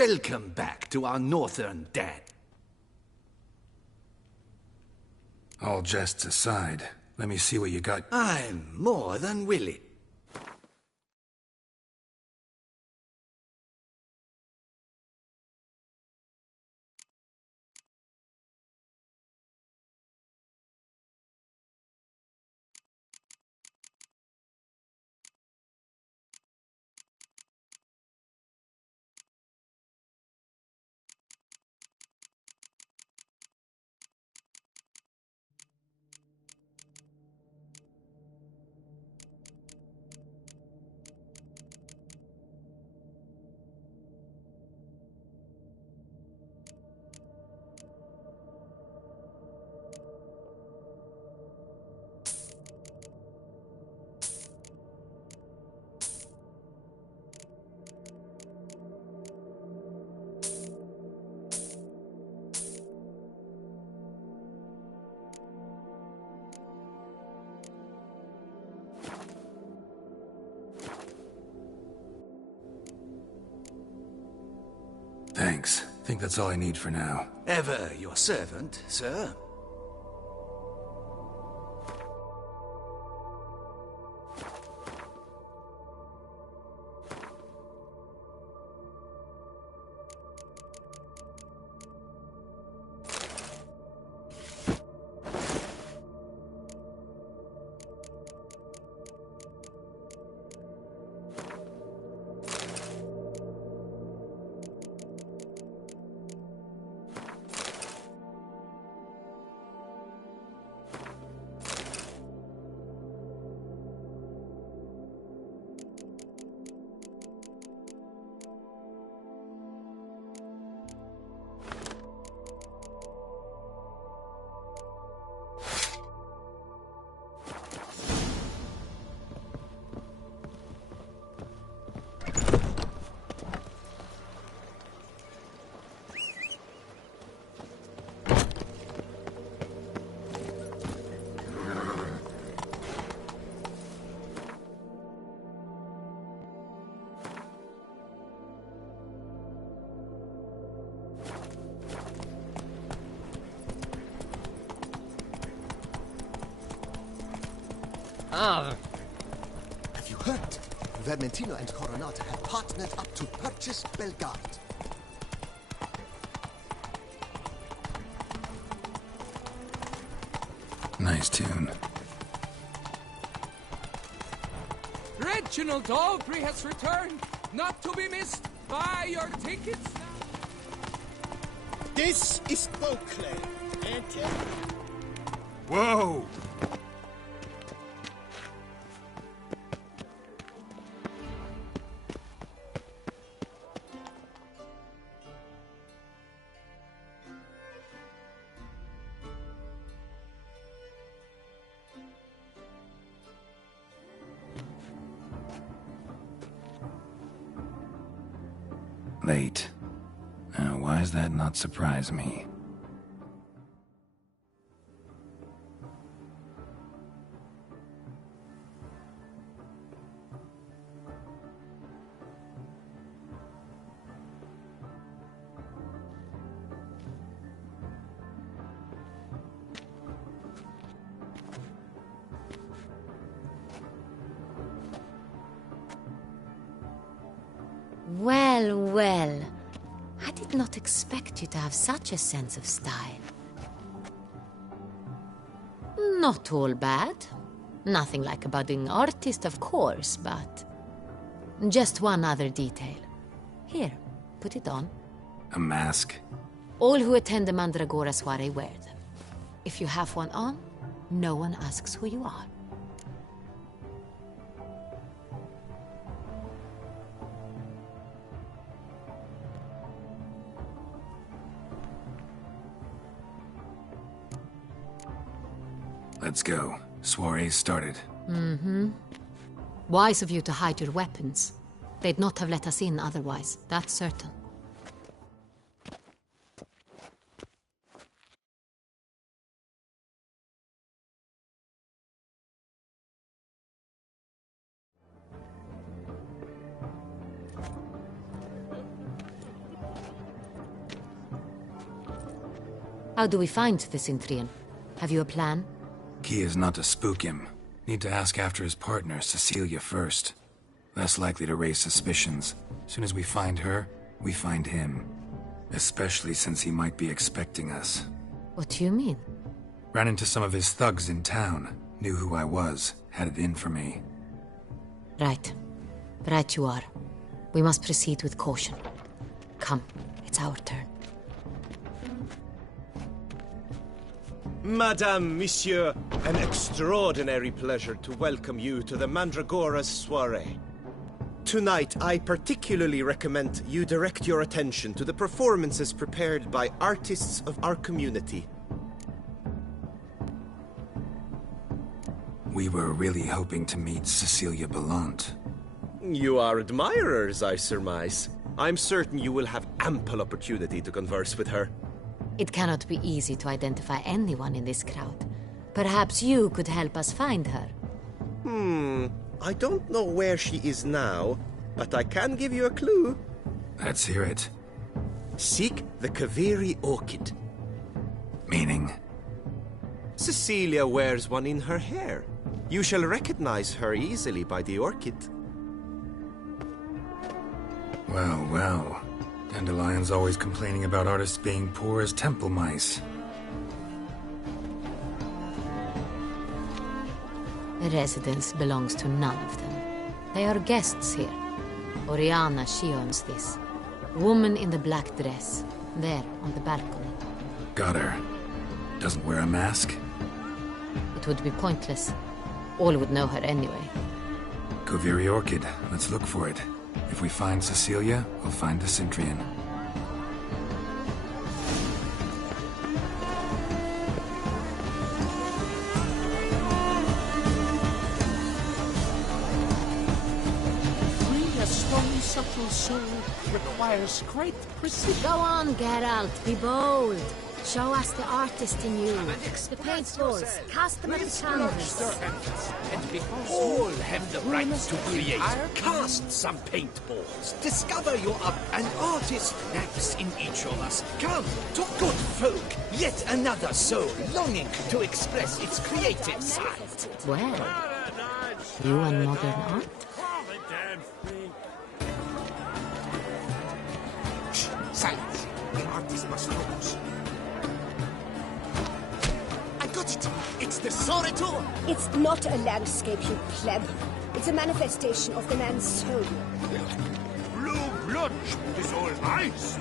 Welcome back to our northern den. All jests aside, let me see what you got. I'm more than willing. Thanks. Think that's all I need for now. Ever your servant, sir. Ah. Have you heard? Vermentino and Coronata have partnered up to purchase Belgard. Nice tune. Reginald Aubrey has returned, not to be missed. Buy your tickets now. This is Beauclair, ain't it? Whoa! Late. Now, why does that not surprise me? Well, well. I did not expect you to have such a sense of style. Not all bad. Nothing like a budding artist, of course, but... just one other detail. Here, put it on. A mask? All who attend the Mandragora soiree wear them. If you have one on, no one asks who you are. Let's go. Soiree's started. Mm-hmm. Wise of you to hide your weapons. They'd not have let us in otherwise, that's certain. How do we find the Cintrian? Have you a plan? Key is not to spook him. Need to ask after his partner, Cecilia, first. Less likely to raise suspicions. Soon as we find her, we find him. Especially since he might be expecting us. What do you mean? Ran into some of his thugs in town. Knew who I was. Had it in for me. Right. Right you are. We must proceed with caution. Come, it's our turn. Madame, Monsieur, an extraordinary pleasure to welcome you to the Mandragora's soiree. Tonight, I particularly recommend you direct your attention to the performances prepared by artists of our community. We were really hoping to meet Cecilia Belant. You are admirers, I surmise. I'm certain you will have ample opportunity to converse with her. It cannot be easy to identify anyone in this crowd. Perhaps you could help us find her. I don't know where she is now, but I can give you a clue. Let's hear it. Seek the Kaviri orchid. Meaning? Cecilia wears one in her hair. You shall recognize her easily by the orchid. Well, well. Dandelion's always complaining about artists being poor as temple mice. The residence belongs to none of them. They are guests here. Oriana, she owns this. Woman in the black dress. There, on the balcony. Got her. Doesn't wear a mask? It would be pointless. All would know her anyway. Kaviri Orchid. Let's look for it. If we find Cecilia, we'll find the Cintrian. Free a strong, subtle soul requires great precision. Go on, Geralt, be bold. Show us the artist in you. The paintballs, cast them at the canvas. All have the right to create. Cast some paintballs. Discover an artist naps in each of us. Come to good folk. Yet another soul longing to express its creative side. Well, you and modern art? Silence. The artist must focus. I got it. It's the Soretor. It's not a landscape, you pleb. It's a manifestation of the man's soul. Blue blood is all I see.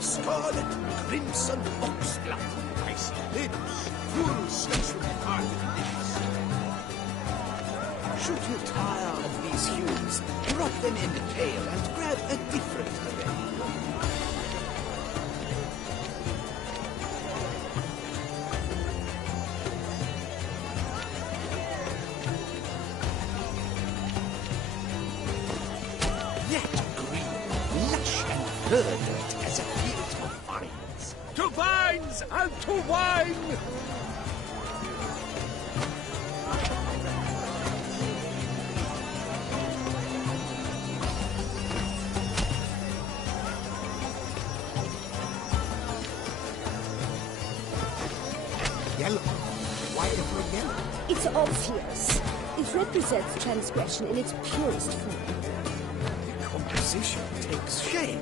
Scarlet, crimson oxblood. I see limbs, full sexually parted lips. Should you tire of these hues, drop them in the pail and grab a different array. That green, lush and verdant as a field of vines. To vines and to wine! Yellow. Why ever yellow? It's obvious. It represents transgression in its purest form. The composition takes shape.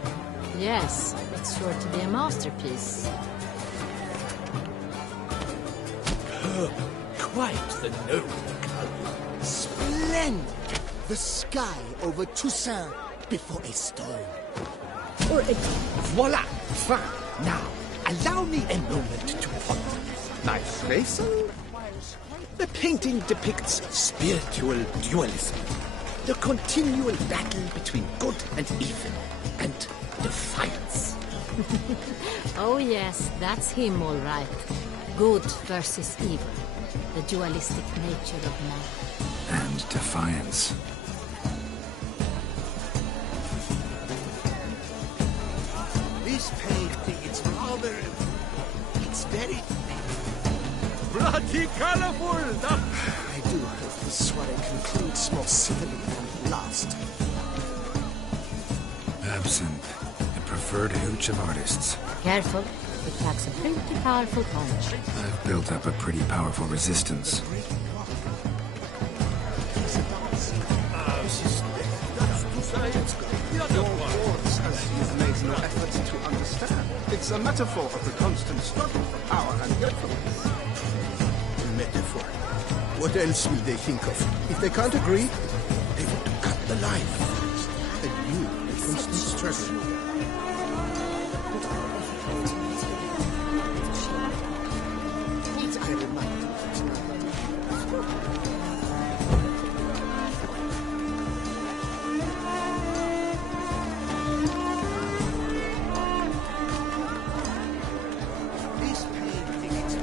Yes, it's sure to be a masterpiece. Quite the noble color. Splendid. The sky over Toussaint before a storm. Or a Voila! Fine. Now, allow me a moment to ponder. My phrasal? The painting depicts spiritual dualism. The continual battle between good and evil. And defiance. Oh yes, that's him all right. Good versus evil. The dualistic nature of man. And defiance. very bloody colorful. I do hope the soiree concludes more civilly than last. Absinthe, the preferred hooch of artists. Careful, it packs a pretty powerful punch. I've built up a pretty powerful resistance. You've made no effort to understand. It's a metaphor of the constant struggle for power and influence. Metaphor. What else will they think of? If they can't agree, they want to cut the line. And you, the constant struggle. Need I remind you? This painting is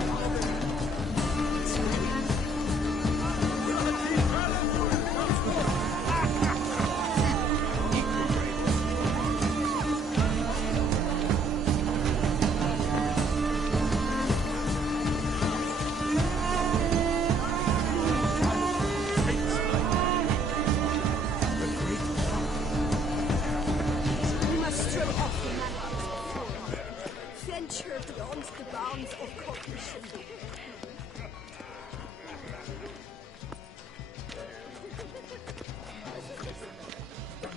We must throw off the manner. Venture beyond the bounds of cognition.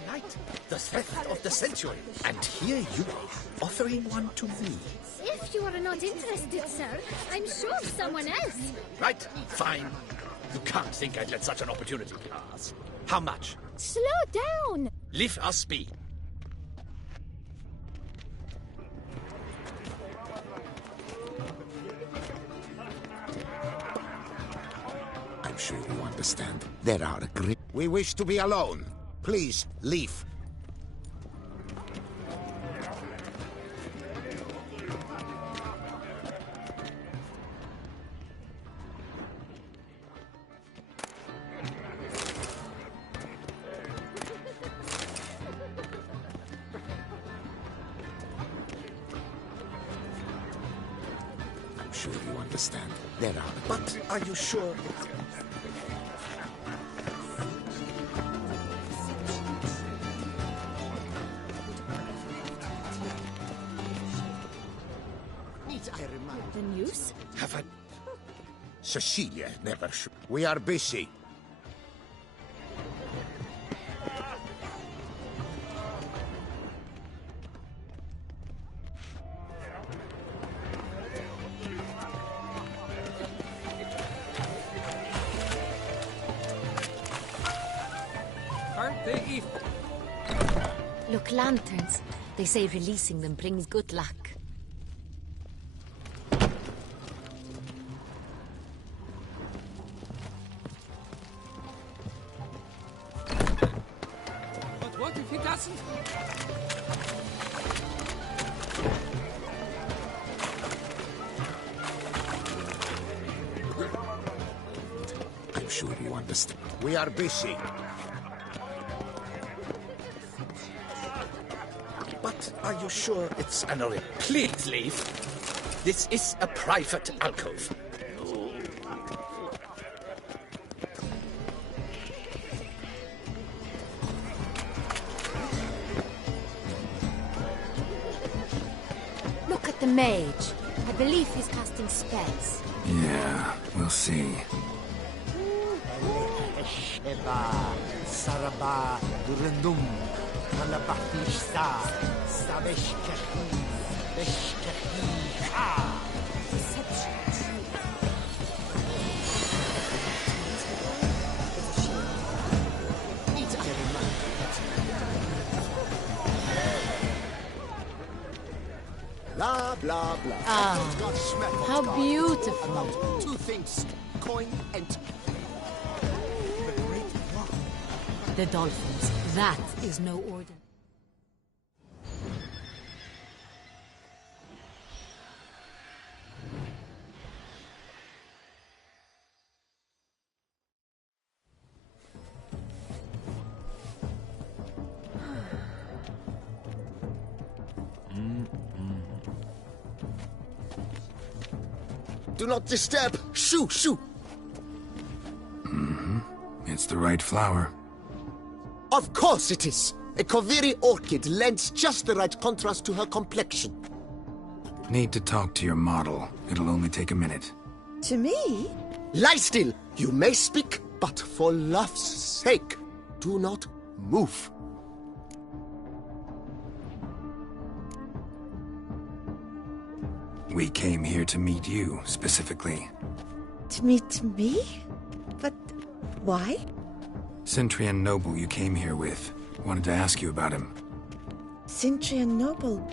night, the theft of the century. And here you are, offering one to me. If you are not interested, sir, I'm sure of someone else. Right, fine. You can't think I'd let such an opportunity pass. How much? Slow down! Leave us be. I'm sure you understand. There are great... We wish to be alone. Please, leave. I'm sure you understand. There are... But are you sure? Need I remind you? The news? Have I... Cecilia never should. We are busy. Aren't they evil? Look, lanterns. They say releasing them brings good luck. But what if he doesn't? I'm sure you understand. We are busy. But are you sure it's an order? Please leave. This is a private alcove. Look at the mage. I believe he's casting spells. Yeah, we'll see. Eba, Saraba, Durandum, Malabafishta, Saveshkahi, Beshkahi, Ha! Need I remind you? Blah, blah, blah. Ah, God smack of how God. beautiful. About two things, coin and... The great rock. The dolphins. That is no order. Do not disturb! Shoo, shoo! It's the right flower. Of course it is! A Koviri orchid lends just the right contrast to her complexion. Need to talk to your model. It'll only take a minute. To me? Lie still! You may speak, but for love's sake, do not move. We came here to meet you, specifically. To meet me? But why? Cintrian Noble you came here with. Wanted to ask you about him. Cintrian Noble.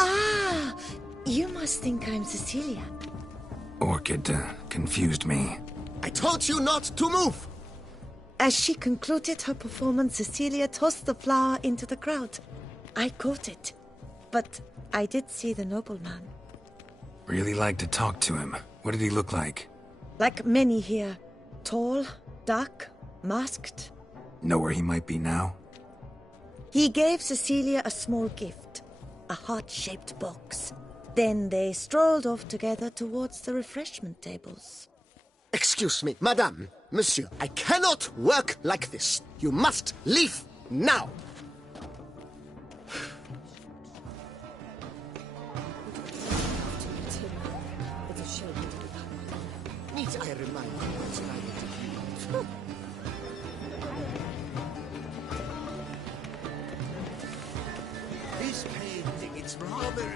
Ah! You must think I'm Cecilia. Orchid confused me. I told you not to move! As she concluded her performance, Cecilia tossed the flower into the crowd. I caught it. But I did see the nobleman. Really like to talk to him. What did he look like? Like many here. Tall, dark, masked. Know where he might be now? He gave Cecilia a small gift. A heart-shaped box. Then they strolled off together towards the refreshment tables. Excuse me, madame, monsieur, I cannot work like this. You must leave now. Need I remind you what's lying to you? This painting, it's rather...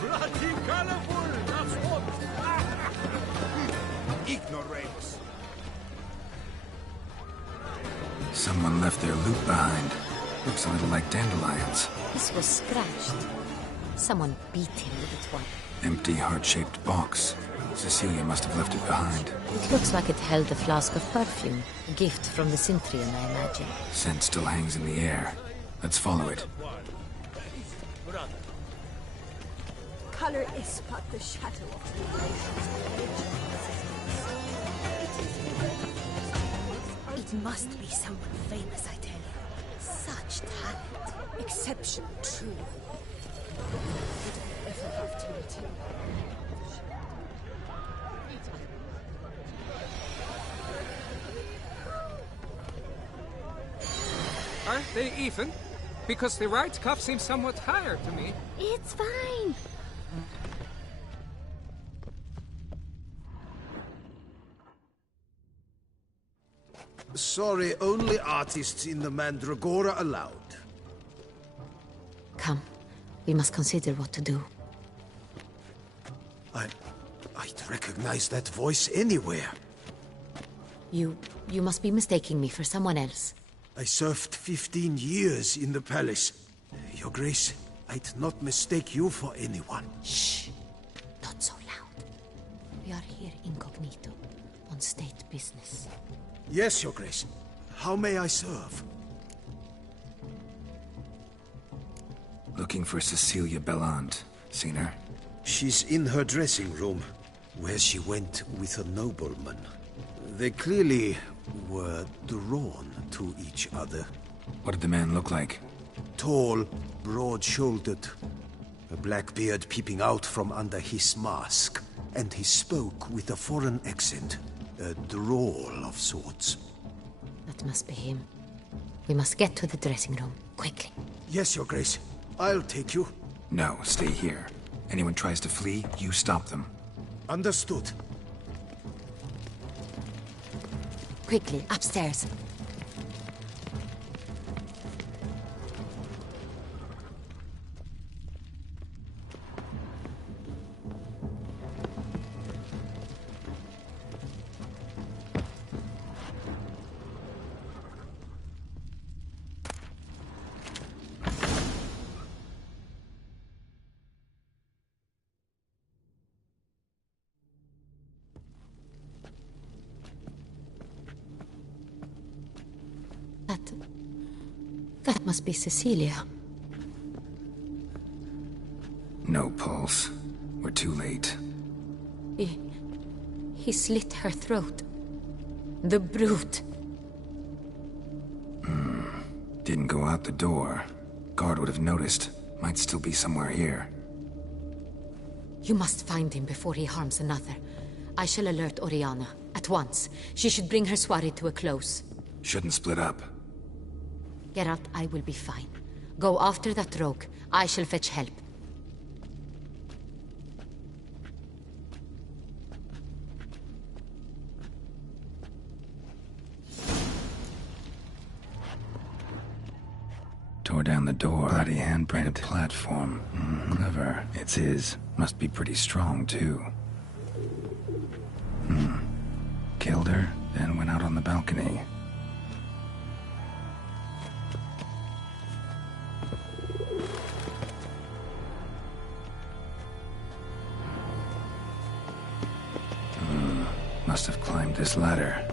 Bloody colorful, that's what! Ignoramus. Someone left their loot behind. Looks a little like dandelions. This was scratched. Someone beat him with it one. Empty heart-shaped box. Cecilia must have left it behind. It looks like it held a flask of perfume. A gift from the Cintrian, I imagine. Scent still hangs in the air. Let's follow it. Color is but the shadow of the relations. It must be someone famous, I tell you. Such talent. Exception true. Would I ever have to meet him? Are they even? Because the right cuff seems somewhat higher to me. It's fine. Sorry, only artists in the Mandragora allowed. Come. We must consider what to do. I'd recognize that voice anywhere. You must be mistaking me for someone else. I served 15 years in the palace. Your Grace, I'd not mistake you for anyone. Shh. Not so loud. We are here incognito, on state business. Yes, Your Grace. How may I serve? Looking for Cecilia Bellant. Seen her? She's in her dressing room, where she went with a nobleman. They clearly were drawn to each other. What did the man look like? Tall, broad-shouldered, a black beard peeping out from under his mask, and he spoke with a foreign accent, a drawl of sorts. That must be him. We must get to the dressing room, quickly. Yes, Your Grace. I'll take you. No, stay here. Anyone tries to flee, you stop them. Understood. Quickly, upstairs. That must be Cecilia. No pulse. We're too late. He slit her throat. The brute. Didn't go out the door. guard would have noticed. Might still be somewhere here. You must find him before he harms another. I shall alert Oriana. At once. She should bring her soirée to a close. Shouldn't split up. Geralt, I will be fine. Go after that rogue. I shall fetch help. Tore down the door. Bloody handprint platform. Clever. It's his. Must be pretty strong, too. Killed her, then went out on the balcony. Must have climbed this ladder.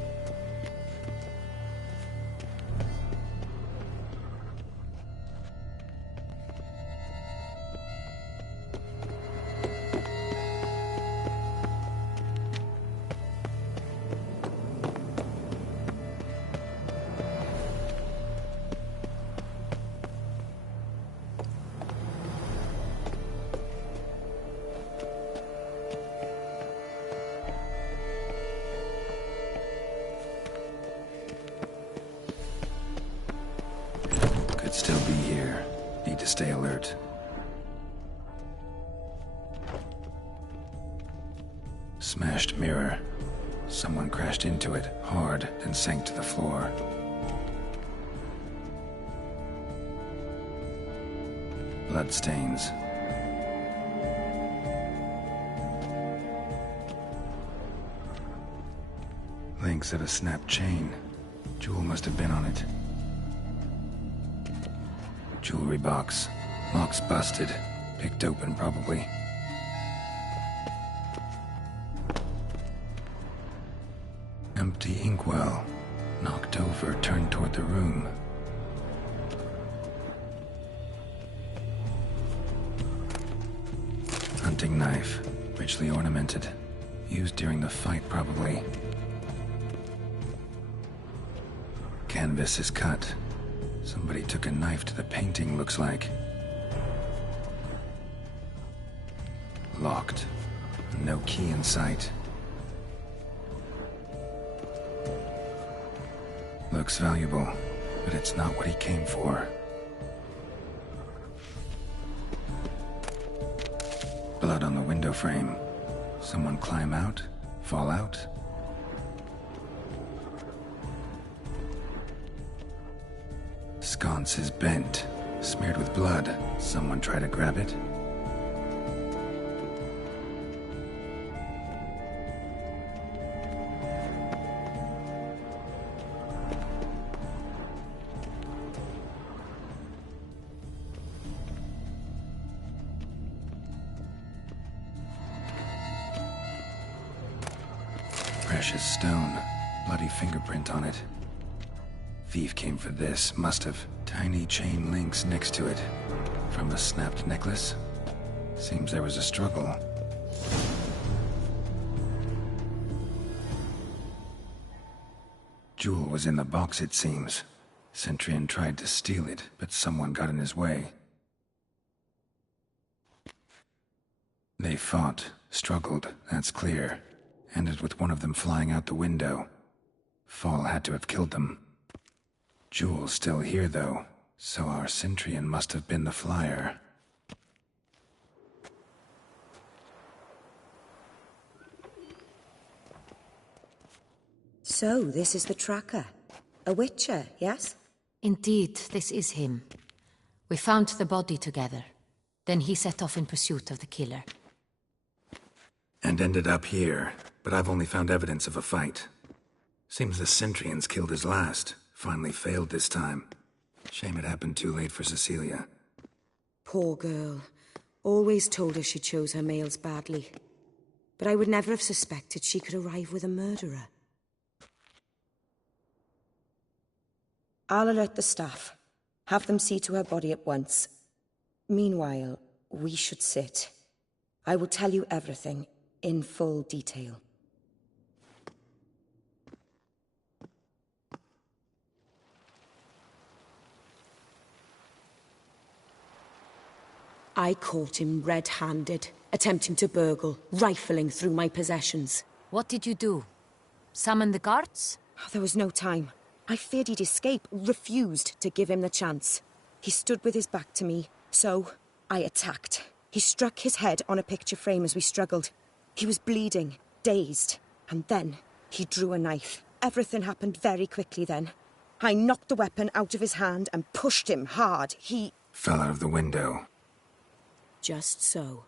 Could still be here. Need to stay alert. Smashed mirror. Someone crashed into it, hard, then sank to the floor. Bloodstains. Links of a snapped chain. Jewel must have been on it. Jewelry box. Lock's busted. Picked open, probably. Empty inkwell. Knocked over, turned toward the room. Hunting knife. Richly ornamented. Used during the fight, probably. Canvas is cut. Somebody took a knife to the painting, looks like. Locked. No key in sight. Looks valuable, but it's not what he came for. Blood on the window frame. Someone climb out? Fall out? Sconce is bent, smeared with blood. Someone try to grab it? Precious stone, bloody fingerprint on it. Thief came for this, must have. Tiny chain links next to it. From a snapped necklace? Seems there was a struggle. Jewel was in the box, it seems. Centurion tried to steal it, but someone got in his way. They fought, struggled, that's clear. Ended with one of them flying out the window. Fall had to have killed them. Jewel's still here, though, so our Centurion must have been the flyer. So, this is the tracker. A witcher, yes? Indeed, this is him. We found the body together. Then he set off in pursuit of the killer. And ended up here, but I've only found evidence of a fight. Seems the Centurions killed his last. Finally failed this time. Shame it happened too late for Cecilia. Poor girl. Always told her she chose her males badly. But I would never have suspected she could arrive with a murderer. I'll alert the staff. Have them see to her body at once. Meanwhile, we should sit. I will tell you everything, in full detail. I caught him red-handed, attempting to burgle, rifling through my possessions. What did you do? Summon the guards? There was no time. I feared he'd escape, refused to give him the chance. He stood with his back to me, so I attacked. He struck his head on a picture frame as we struggled. He was bleeding, dazed, and then he drew a knife. Everything happened very quickly then. I knocked the weapon out of his hand and pushed him hard. He fell out of the window. Just so.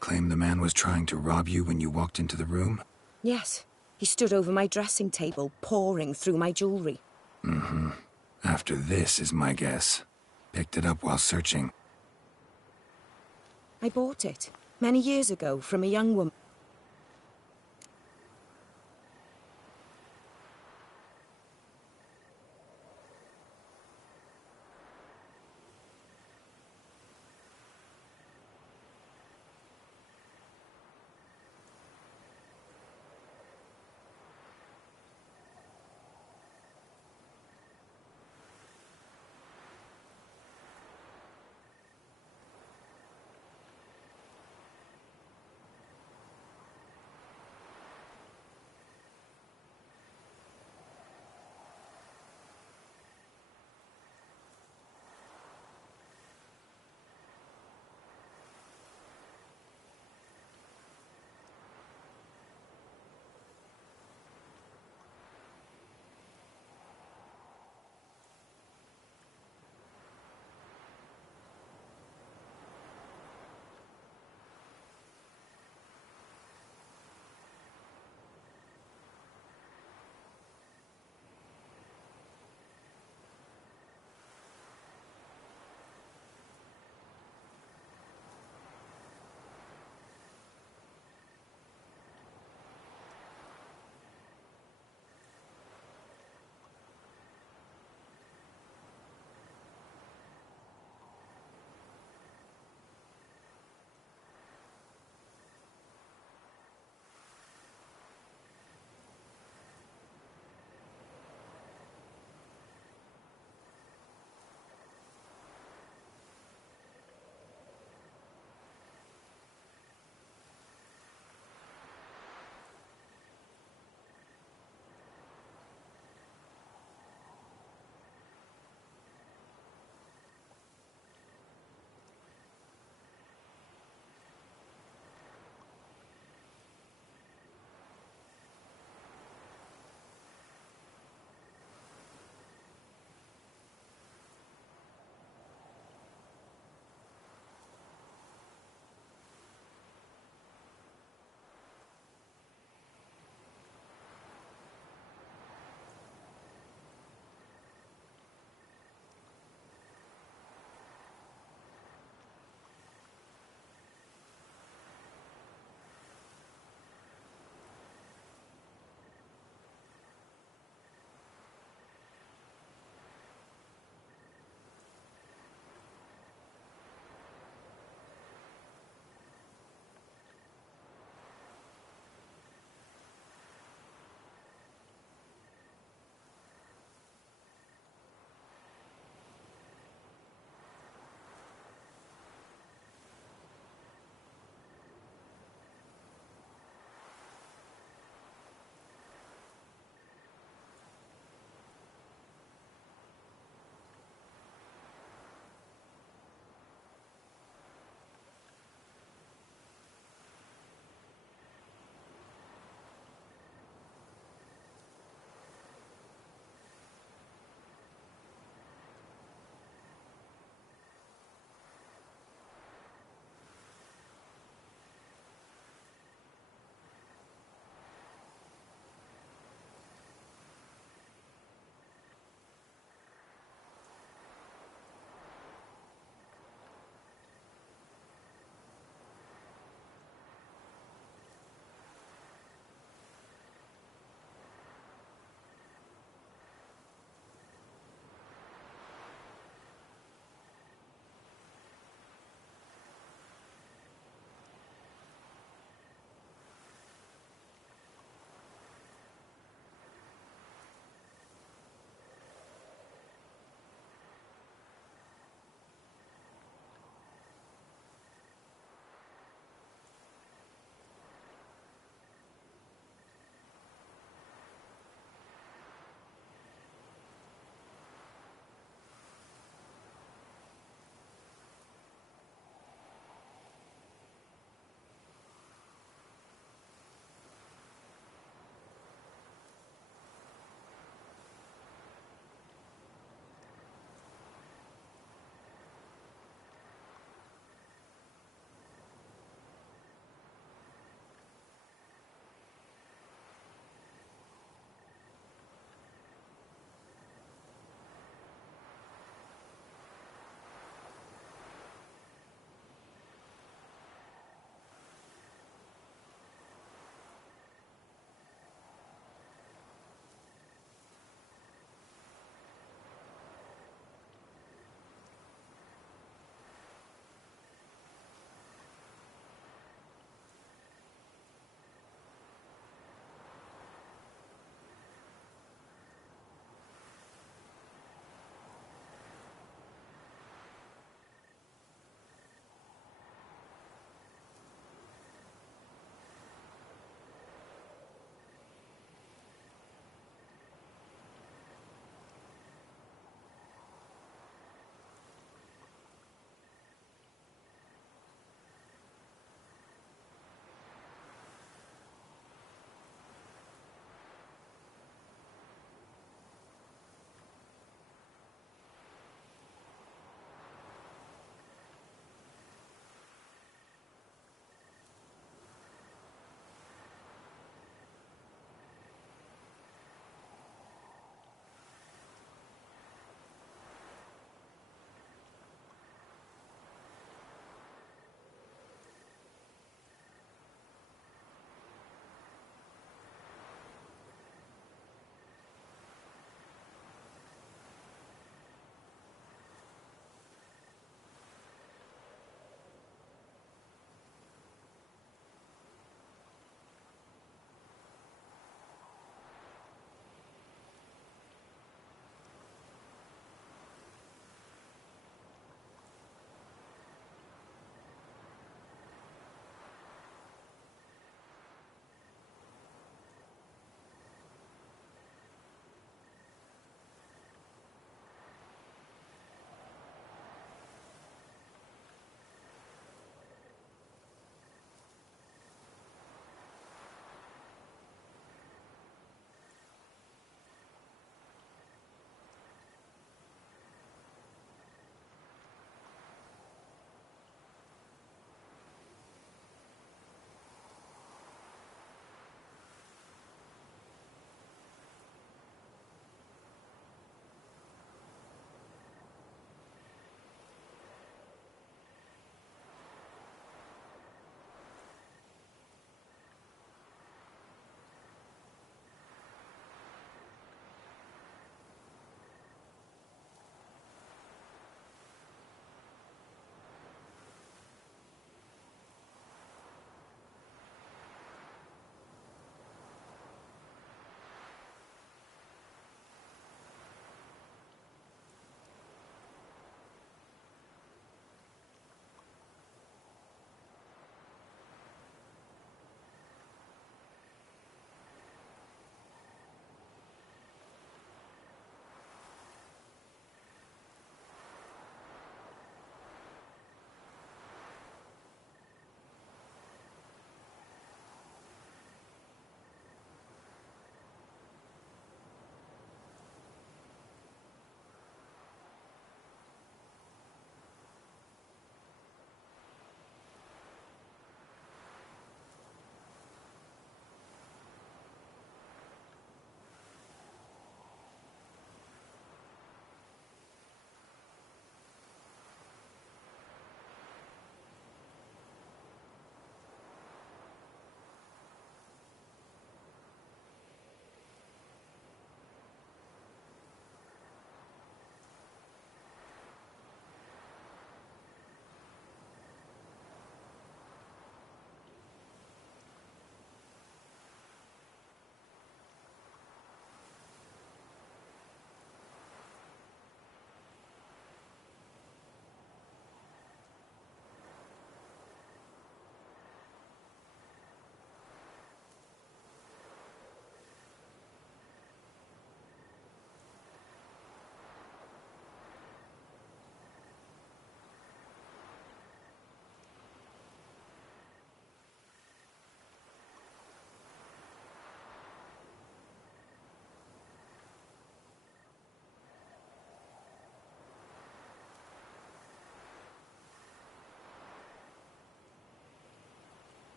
Claim the man was trying to rob you when you walked into the room? Yes. He stood over my dressing table, pouring through my jewelry. Mm-hmm. After this is my guess. Picked it up while searching. I bought it, many years ago, from a young woman.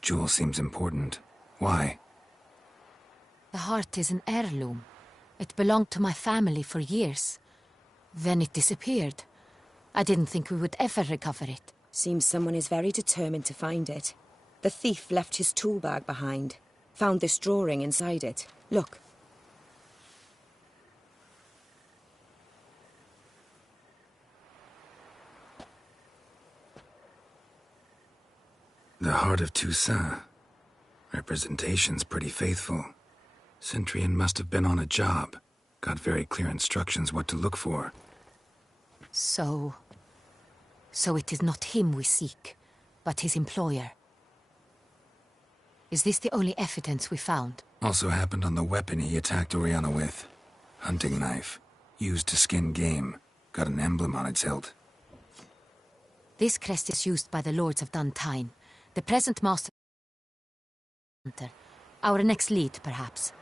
Jewel seems important. Why? The heart is an heirloom. It belonged to my family for years. Then it disappeared. I didn't think we would ever recover it. Seems someone is very determined to find it. The thief left his tool bag behind. Found this drawing inside it. Look. The Heart of Toussaint. Representation's pretty faithful. Centurion must have been on a job. Got very clear instructions what to look for. So it is not him we seek, but his employer. Is this the only evidence we found? Also happened on the weapon he attacked Oriana with. Hunting knife. Used to skin game. Got an emblem on its hilt. This crest is used by the Lords of Duntine. The present master... Our next lead, perhaps.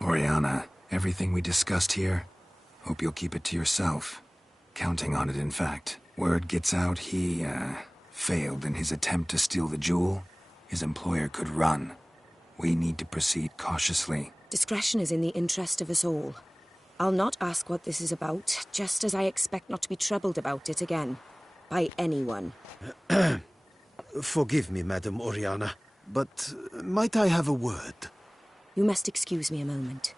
Oriana, everything we discussed here, hope you'll keep it to yourself. Counting on it, in fact. Word gets out he, failed in his attempt to steal the jewel. His employer could run. We need to proceed cautiously. Discretion is in the interest of us all. I'll not ask what this is about, just as I expect not to be troubled about it again. By anyone. Forgive me, Madam Oriana, but might I have a word? You must excuse me a moment.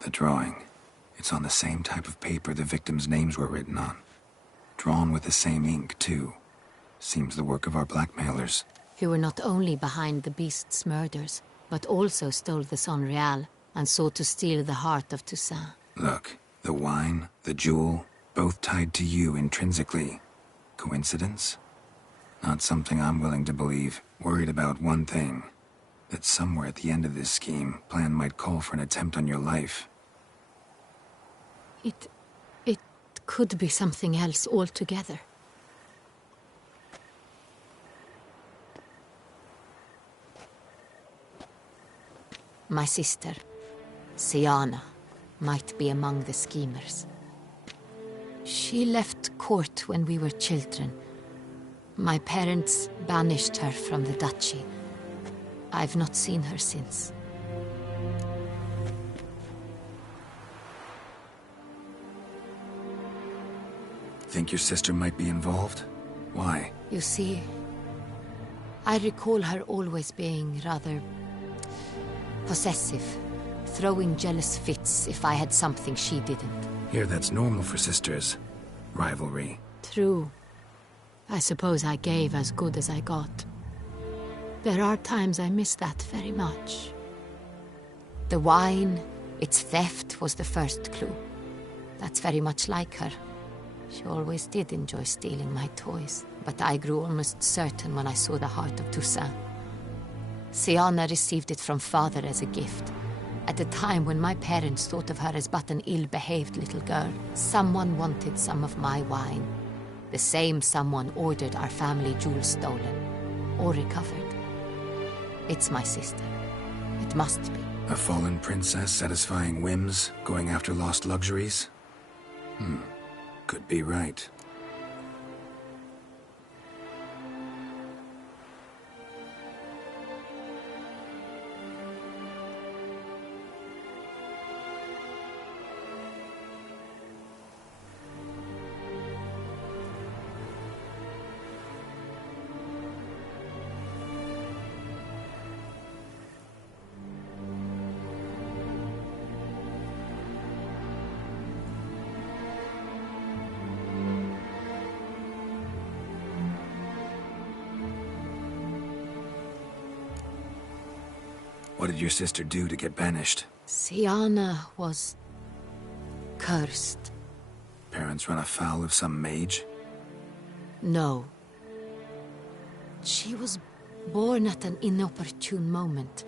The drawing. It's on the same type of paper the victims' names were written on. Drawn with the same ink, too. Seems the work of our blackmailers. Who were not only behind the beast's murders, but also stole the Son Real and sought to steal the heart of Toussaint. Look, the wine, the jewel, both tied to you intrinsically. Coincidence? Not something I'm willing to believe. Worried about one thing. That somewhere at the end of this scheme, plan might call for an attempt on your life. It could be something else altogether. My sister, Siana, might be among the schemers. She left court when we were children. My parents banished her from the duchy. I've not seen her since. Think your sister might be involved? Why? You see, I recall her always being rather possessive, throwing jealous fits if I had something she didn't. Here, that's normal for sisters. Rivalry. True. I suppose I gave as good as I got. There are times I miss that very much. The wine, its theft, was the first clue. That's very much like her. She always did enjoy stealing my toys, but I grew almost certain when I saw the heart of Toussaint. Siana received it from father as a gift. At a time when my parents thought of her as but an ill-behaved little girl, someone wanted some of my wine. The same someone ordered our family jewels stolen, or recovered. It's my sister. It must be. A fallen princess satisfying whims, going after lost luxuries? Could be right. What did your sister do to get banished? Siana was cursed. Parents run afoul of some mage? No. She was born at an inopportune moment.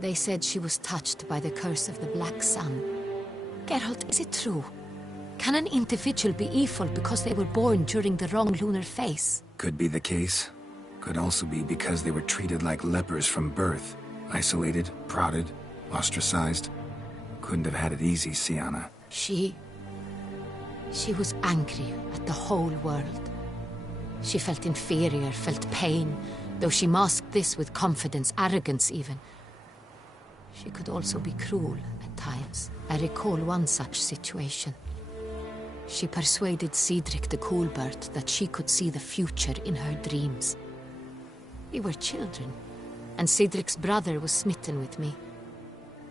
They said she was touched by the curse of the Black Sun. Geralt, is it true? Can an individual be evil because they were born during the wrong lunar phase? Could be the case. Could also be because they were treated like lepers from birth. Isolated, prodded, ostracized. Couldn't have had it easy, Syanna. She was angry at the whole world. She felt inferior, felt pain, though she masked this with confidence, arrogance even. She could also be cruel at times. I recall one such situation. She persuaded Cedric the Coolbird that she could see the future in her dreams. We were children, and Cedric's brother was smitten with me.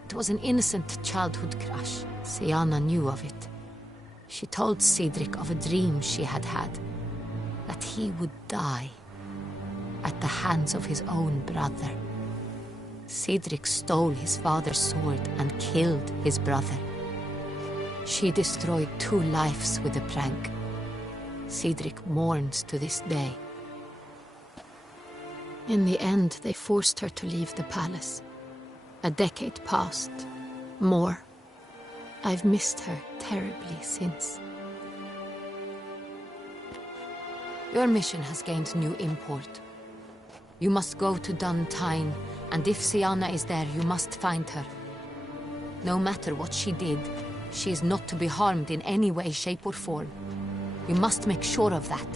It was an innocent childhood crush. Syanna knew of it. She told Cedric of a dream she had had, that he would die at the hands of his own brother. Cedric stole his father's sword and killed his brother. She destroyed 2 lives with a prank. Cedric mourns to this day. In the end, they forced her to leave the palace. A decade passed. More. I've missed her terribly since. Your mission has gained new import. You must go to Dun Tine, and if Syanna is there, you must find her. No matter what she did, she is not to be harmed in any way, shape, or form. You must make sure of that.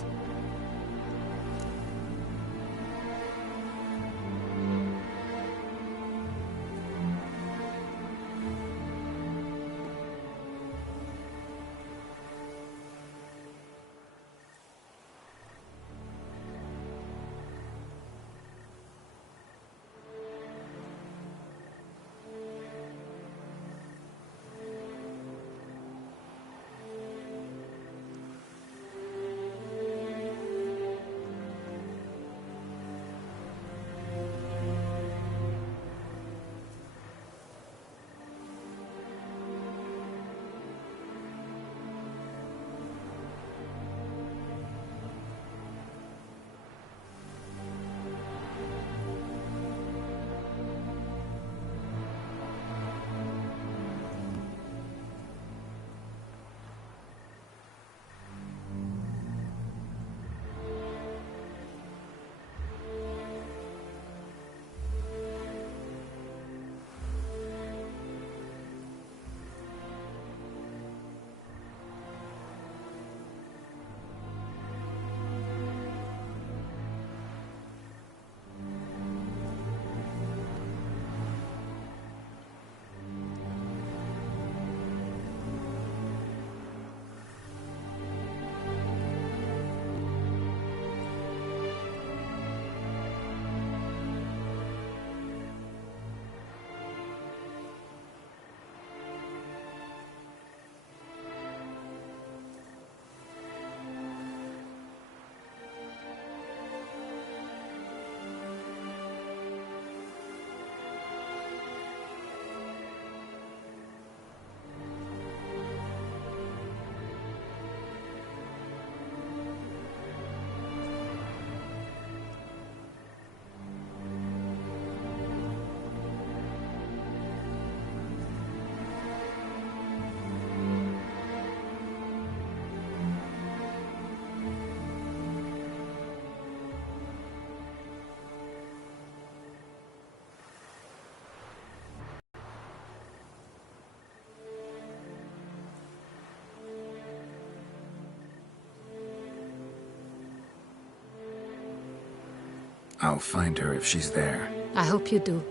I'll find her if she's there. I hope you do.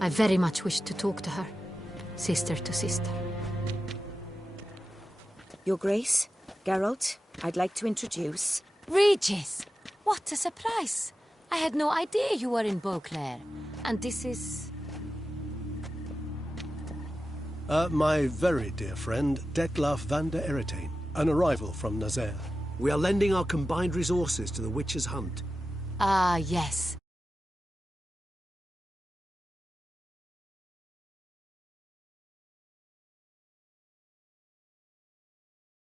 I very much wish to talk to her. Sister to sister. Your Grace, Geralt, I'd like to introduce... Regis! What a surprise! I had no idea you were in Beauclair. And this is... My very dear friend, Detlaf van der Eretain, an arrival from Nazaire. We are lending our combined resources to the Witch's Hunt. Ah, yes.